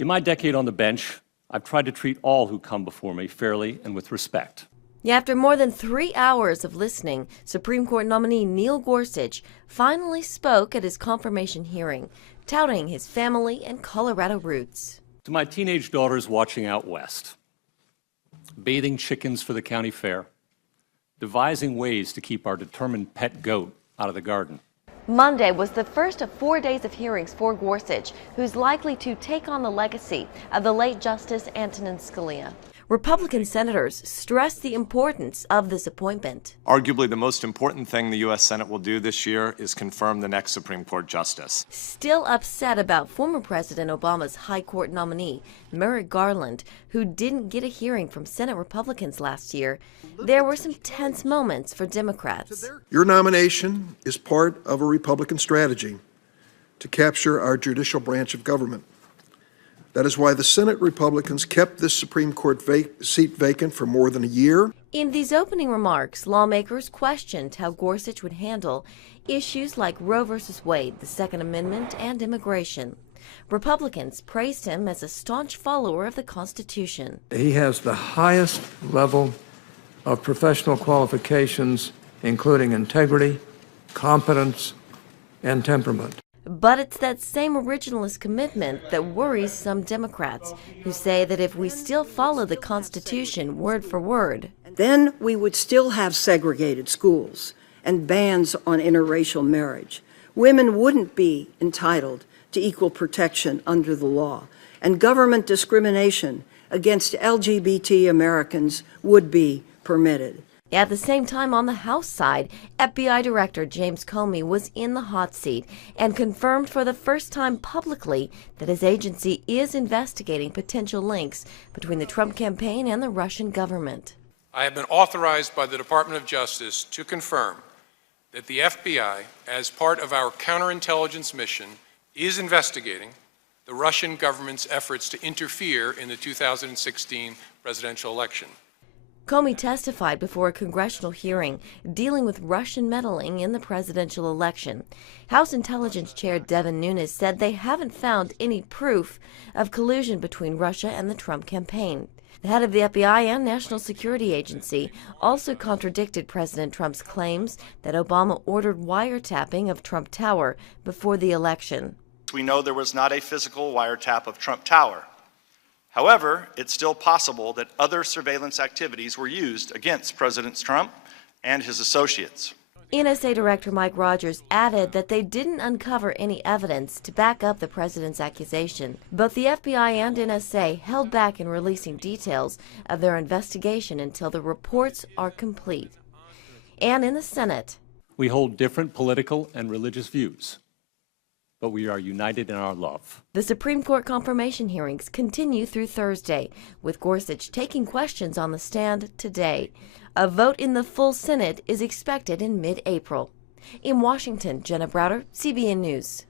In my decade on the bench, I've tried to treat all who come before me fairly and with respect. After more than 3 hours of listening, Supreme Court nominee Neil Gorsuch finally spoke at his confirmation hearing, touting his family and Colorado roots. To my teenage daughters watching out west, bathing chickens for the county fair, devising ways to keep our determined pet goat out of the garden. Monday was the first of 4 days of hearings for Gorsuch, who's likely to take on the legacy of the late Justice Antonin Scalia. Republican senators stressed the importance of this appointment. Arguably the most important thing the U.S. Senate will do this year is confirm the next Supreme Court justice. Still upset about former President Obama's High Court nominee, Merrick Garland, who didn't get a hearing from Senate Republicans last year, there were some tense moments for Democrats. Your nomination is part of a Republican strategy to capture our judicial branch of government. That is why the Senate Republicans kept this Supreme Court seat vacant for more than a year. In these opening remarks, lawmakers questioned how Gorsuch would handle issues like Roe v. Wade, the Second Amendment, and immigration. Republicans praised him as a staunch follower of the Constitution. He has the highest level of professional qualifications, including integrity, competence, and temperament. But it's that same originalist commitment that worries some Democrats, who say that if we still follow the Constitution word for word, then we would still have segregated schools and bans on interracial marriage. Women wouldn't be entitled to equal protection under the law, and government discrimination against LGBT Americans would be permitted. At the same time, on the House side, FBI Director James Comey was in the hot seat and confirmed for the first time publicly that his agency is investigating potential links between the Trump campaign and the Russian government. I have been authorized by the Department of Justice to confirm that the FBI, as part of our counterintelligence mission, is investigating the Russian government's efforts to interfere in the 2016 presidential election. Comey testified before a congressional hearing dealing with Russian meddling in the presidential election. House Intelligence Chair Devin Nunes said they haven't found any proof of collusion between Russia and the Trump campaign. The head of the FBI and National Security Agency also contradicted President Trump's claims that Obama ordered wiretapping of Trump Tower before the election. We know there was not a physical wiretap of Trump Tower. However, it's still possible that other surveillance activities were used against President Trump and his associates. NSA Director Mike Rogers added that they didn't uncover any evidence to back up the president's accusation. Both the FBI and NSA held back in releasing details of their investigation until the reports are complete. And in the Senate, we hold different political and religious views, but we are united in our love. The Supreme Court confirmation hearings continue through Thursday, with Gorsuch taking questions on the stand today. A vote in the full Senate is expected in mid-April. In Washington, Jenna Browder, CBN News.